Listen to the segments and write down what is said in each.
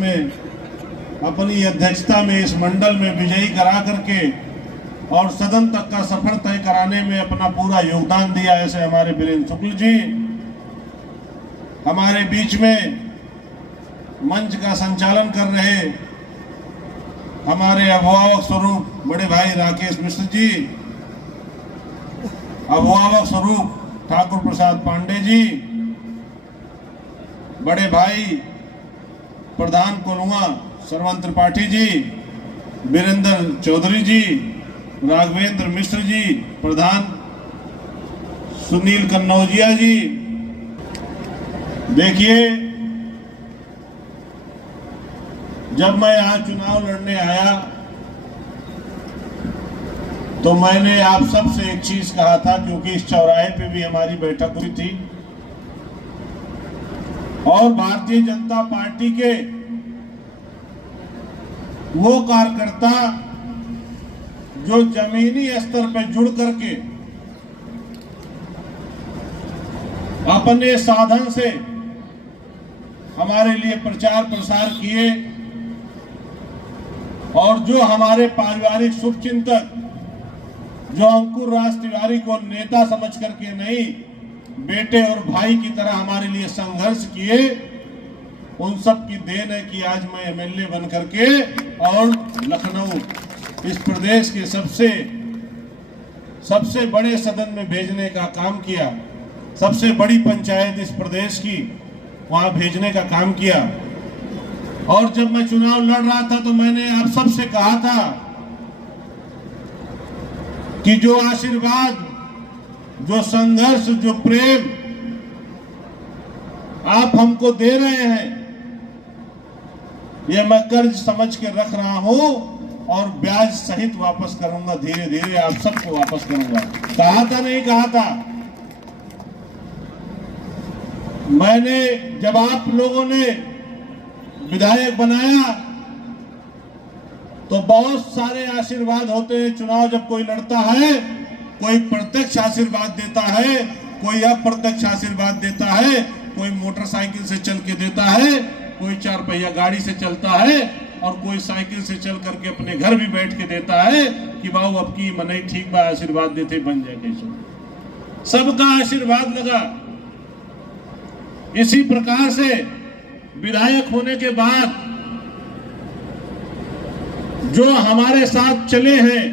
में अपनी अध्यक्षता में इस मंडल में विजयी करा करके और सदन तक का सफर तय कराने में अपना पूरा योगदान दिया। ऐसे हमारे वीरेंद्र शुक्ल जी हमारे बीच में मंच का संचालन कर रहे हमारे अभिभावक स्वरूप बड़े भाई राकेश मिश्र जी, अभिभावक स्वरूप ठाकुर प्रसाद पांडे जी, बड़े भाई प्रधान कोलुआ सरवंत त्रिपाठी जी, वीरेंद्र चौधरी जी, राघवेंद्र मिश्र जी, प्रधान सुनील कन्नौजिया जी। देखिए, जब मैं यहाँ चुनाव लड़ने आया तो मैंने आप सबसे एक चीज कहा था, क्योंकि इस चौराहे पे भी हमारी बैठक हुई थी और भारतीय जनता पार्टी के वो कार्यकर्ता जो जमीनी स्तर पर जुड़ करके अपने साधन से हमारे लिए प्रचार प्रसार किए और जो हमारे पारिवारिक शुभचिंतक जो अंकुर राज तिवारी को नेता समझ करके नहीं बेटे और भाई की तरह हमारे लिए संघर्ष किए, उन सब की देन है कि आज मैं एमएलए बन करके और लखनऊ इस प्रदेश के सबसे बड़े सदन में भेजने का काम किया, सबसे बड़ी पंचायत इस प्रदेश की वहां भेजने का काम किया। और जब मैं चुनाव लड़ रहा था तो मैंने आप सबसे कहा था कि जो आशीर्वाद, जो संघर्ष, जो प्रेम आप हमको दे रहे हैं, ये मैं कर्ज समझ के रख रहा हूं और ब्याज सहित वापस करूंगा, धीरे धीरे आप सबको वापस करूंगा। कहा था नहीं कहा था? मैंने जब आप लोगों ने विधायक बनाया तो बहुत सारे आशीर्वाद होते हैं। चुनाव जब कोई लड़ता है, कोई प्रत्यक्ष आशीर्वाद देता है, कोई अप्रत्यक्ष आशीर्वाद देता है, कोई मोटरसाइकिल से चल के देता है, कोई 4 पहिया गाड़ी से चलता है और कोई साइकिल से चल करके अपने घर भी बैठ के देता है कि बाबू अब की मनई ठीक बा, आशीर्वाद देते बन जाए कैसे। सबका आशीर्वाद लगा। इसी प्रकार से विधायक होने के बाद जो हमारे साथ चले हैं,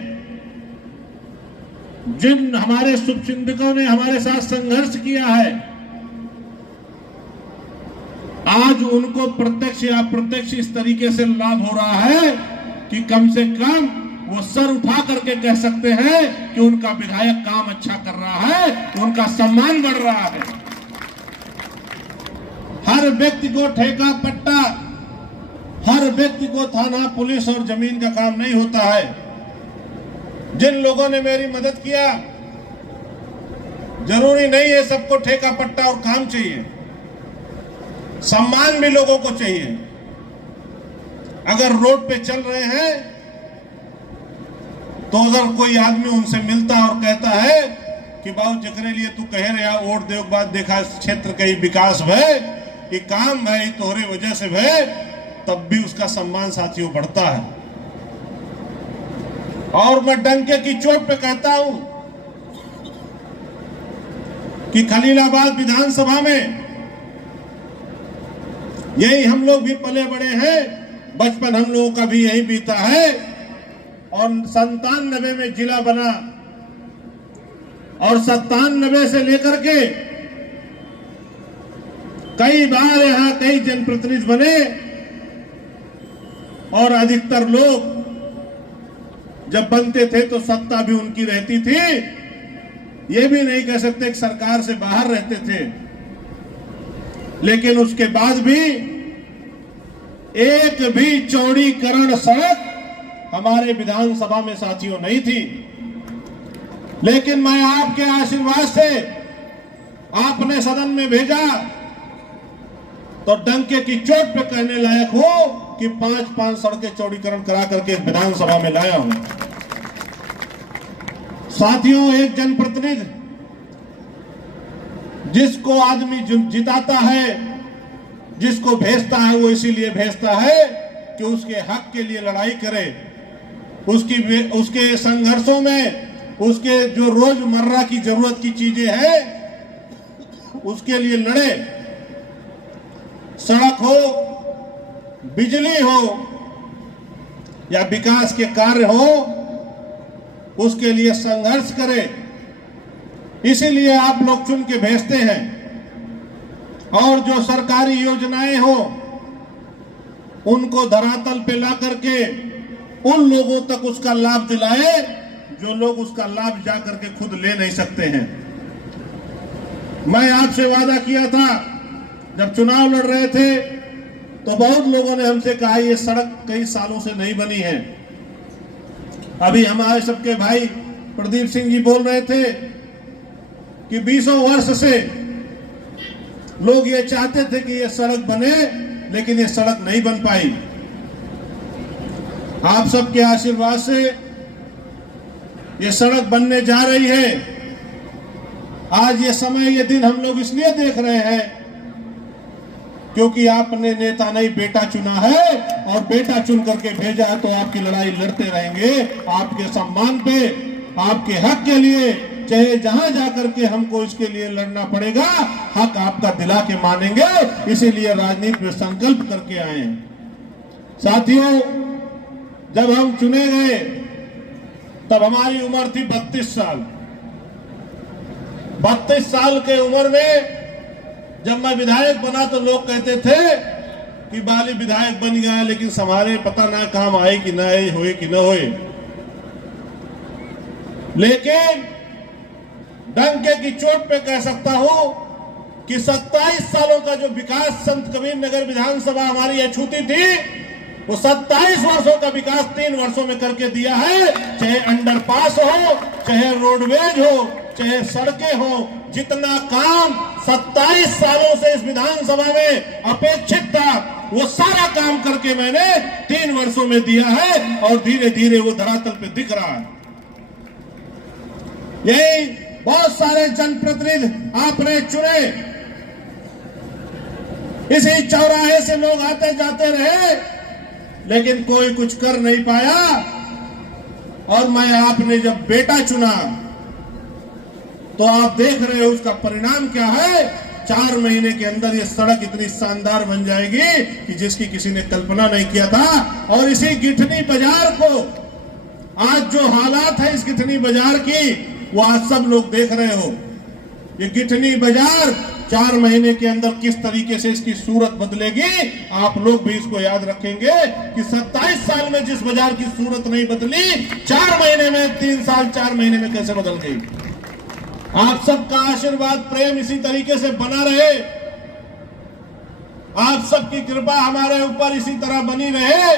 जिन हमारे शुभचिंतकों ने हमारे साथ संघर्ष किया है, आज उनको प्रत्यक्ष या अप्रत्यक्ष इस तरीके से लाभ हो रहा है कि कम से कम वो सर उठा करके कह सकते हैं कि उनका विधायक काम अच्छा कर रहा है, उनका सम्मान बढ़ रहा है। हर व्यक्ति को ठेका पट्टा, हर व्यक्ति को थाना पुलिस और जमीन का काम नहीं होता है। जिन लोगों ने मेरी मदद किया, जरूरी नहीं है सबको ठेका पट्टा और काम चाहिए, सम्मान भी लोगों को चाहिए। अगर रोड पे चल रहे हैं तो अगर कोई आदमी उनसे मिलता और कहता है कि बाबू जकरे लिए तू कहे रहा वोट देव बाद देखा क्षेत्र का ही विकास भय, ये काम भाई तोहरे वजह से भय, तब भी उसका सम्मान साथियों बढ़ता है। और मैं डंके की चोट पे कहता हूं कि खलीलाबाद विधानसभा में यही हम लोग भी पले बड़े हैं, बचपन हम लोगों का भी यही बीता है और 97 में जिला बना और 97 से लेकर के कई बार यहां कई जनप्रतिनिधि बने और अधिकतर लोग जब बनते थे तो सत्ता भी उनकी रहती थी। ये भी नहीं कह सकते कि सरकार से बाहर रहते थे, लेकिन उसके बाद भी एक भी चौड़ीकरण सड़क हमारे विधानसभा में साथियों नहीं थी। लेकिन मैं आपके आशीर्वाद से आपने सदन में भेजा तो डंके की चोट पे कहने लायक हो कि 5 सड़कें चौड़ीकरण करा करके विधानसभा में लाया हूं। साथियों, एक जनप्रतिनिधि जिसको आदमी जिताता है जिसको भेजता है वो इसीलिए भेजता है कि उसके हक के लिए लड़ाई करे, उसके संघर्षों में उसके जो रोजमर्रा की जरूरत की चीजें हैं उसके लिए लड़े। सड़क हो, बिजली हो या विकास के कार्य हो, उसके लिए संघर्ष करे। इसीलिए आप लोग चुन के भेजते हैं। और जो सरकारी योजनाएं हो उनको धरातल पे ला करके उन लोगों तक उसका लाभ दिलाए जो लोग उसका लाभ जा करके खुद ले नहीं सकते हैं। मैं आपसे वादा किया था, जब चुनाव लड़ रहे थे तो बहुत लोगों ने हमसे कहा ये सड़क कई सालों से नहीं बनी है। अभी हमारे सबके भाई प्रदीप सिंह जी बोल रहे थे कि 20 वर्ष से लोग ये चाहते थे कि ये सड़क बने, लेकिन ये सड़क नहीं बन पाई। आप सबके आशीर्वाद से ये सड़क बनने जा रही है। आज ये समय, ये दिन हम लोग इसलिए देख रहे हैं क्योंकि आपने नेता नहीं बेटा चुना है, और बेटा चुन करके भेजा है तो आपकी लड़ाई लड़ते रहेंगे, आपके सम्मान पे, आपके हक के लिए, चाहे जहां जाकर के हमको इसके लिए लड़ना पड़ेगा, हक आपका दिला के मानेंगे। इसीलिए राजनीति में संकल्प करके आए हैं। साथियों, जब हम चुने गए तब हमारी उम्र थी 32 साल। 32 साल के उम्र में जब मैं विधायक बना तो लोग कहते थे कि बाली विधायक बन गया, लेकिन हमारे पता ना काम आए कि ना आए, होए कि ना होए। लेकिन डंके की चोट पे कह सकता हूं कि 27 सालों का जो विकास संत कबीर नगर विधानसभा हमारी अछूती थी, वो 27 वर्षों का विकास 3 वर्षों में करके दिया है। चाहे अंडरपास हो, चाहे रोडवेज हो, चाहे सड़कें हो, जितना काम 27 सालों से इस विधानसभा में अपेक्षित था वो सारा काम करके मैंने 3 वर्षों में दिया है, और धीरे धीरे वो धरातल पे दिख रहा है। यही बहुत सारे जनप्रतिनिधि आपने चुने, इसी चौराहे से लोग आते जाते रहे, लेकिन कोई कुछ कर नहीं पाया। और मैं आपने जब बेटा चुना तो आप देख रहे हो उसका परिणाम क्या है। 4 महीने के अंदर ये सड़क इतनी शानदार बन जाएगी कि जिसकी किसी ने कल्पना नहीं किया था। और इसी गिठनी बाजार को, आज जो हालात है इस गिठनी बाजार की, वो आज सब लोग देख रहे हो। ये गिठनी बाजार 4 महीने के अंदर किस तरीके से इसकी सूरत बदलेगी, आप लोग भी इसको याद रखेंगे कि 27 साल में जिस बाजार की सूरत नहीं बदली, 4 महीने में, 3 साल 4 महीने में कैसे बदल गई। आप सबका आशीर्वाद, प्रेम इसी तरीके से बना रहे, आप सबकी कृपा हमारे ऊपर इसी तरह बनी रहे।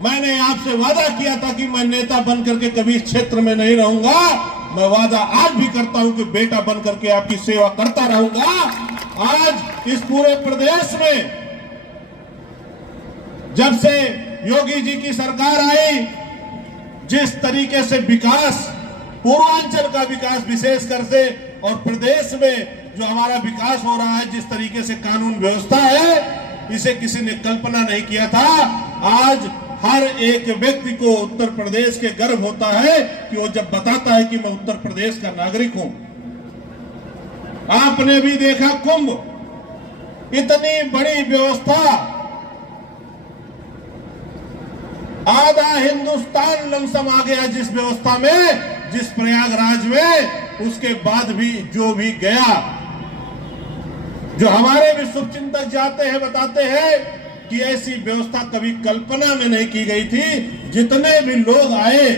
मैंने आपसे वादा किया था कि मैं नेता बन करके कभी इस क्षेत्र में नहीं रहूंगा। मैं वादा आज भी करता हूं कि बेटा बन करके आपकी सेवा करता रहूंगा। आज इस पूरे प्रदेश में जब से योगी जी की सरकार आई, जिस तरीके से विकास, पूर्वांचल का विकास विशेषकर से, और प्रदेश में जो हमारा विकास हो रहा है, जिस तरीके से कानून व्यवस्था है, इसे किसी ने कल्पना नहीं किया था। आज हर एक व्यक्ति को उत्तर प्रदेश के गर्व होता है कि वो जब बताता है कि मैं उत्तर प्रदेश का नागरिक हूं। आपने भी देखा कुंभ, इतनी बड़ी व्यवस्था, आधा हिंदुस्तान लमसम आ गया जिस व्यवस्था में, जिस प्रयागराज में, उसके बाद भी जो भी गया, जो हमारे भी शुभचिंतक जाते हैं बताते हैं कि ऐसी व्यवस्था कभी कल्पना में नहीं की गई थी। जितने भी लोग आए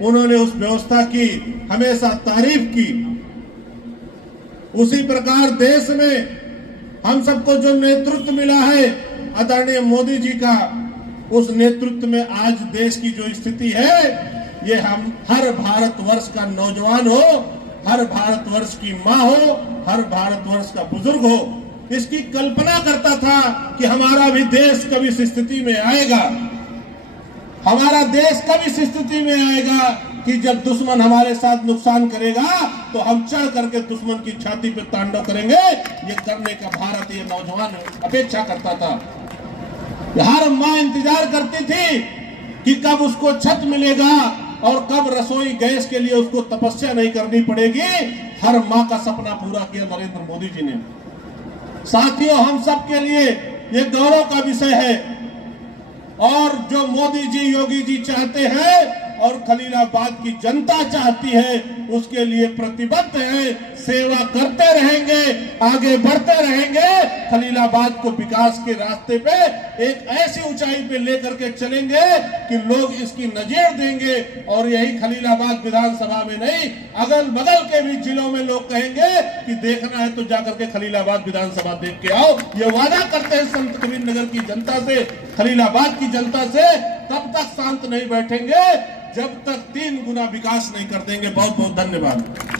उन्होंने उस व्यवस्था की हमेशा तारीफ की। उसी प्रकार देश में हम सबको जो नेतृत्व मिला है आदरणीय मोदी जी का, उस नेतृत्व में आज देश की जो स्थिति है, ये हम हर भारतवर्ष का नौजवान हो, हर भारतवर्ष की माँ हो, हर भारतवर्ष का बुजुर्ग हो, इसकी कल्पना करता था कि हमारा भी देश कभी इस स्थिति में आएगा, हमारा देश कभी इस स्थिति में आएगा कि जब दुश्मन हमारे साथ नुकसान करेगा तो हम चढ़ करके दुश्मन की छाती पे तांडव करेंगे। ये करने का भारत, ये नौजवान अपेक्षा करता था। हर माँ इंतजार करती थी कि कब उसको छत मिलेगा और कब रसोई गैस के लिए उसको तपस्या नहीं करनी पड़ेगी। हर माँ का सपना पूरा किया नरेंद्र मोदी जी ने। साथियों, हम सब के लिए ये गौरव का विषय है और जो मोदी जी, योगी जी चाहते हैं और खलीलाबाद की जनता चाहती है, उसके लिए प्रतिबद्ध है, सेवा करते रहेंगे, आगे बढ़ते रहेंगे। खलीलाबाद को विकास के रास्ते पे एक ऐसी ऊंचाई पे लेकर के चलेंगे कि लोग इसकी नजीर देंगे। और यही खलीलाबाद विधानसभा में नहीं, अगल बगल के भी जिलों में लोग कहेंगे कि देखना है तो जाकर के खलीलाबाद विधानसभा देख के आओ। ये वादा करते हैं संत कबीर नगर की जनता से, खलीलाबाद की जनता से। तब तक शांत नहीं बैठेंगे जब तक 3 गुना विकास नहीं कर देंगे। बहुत बहुत धन्यवाद।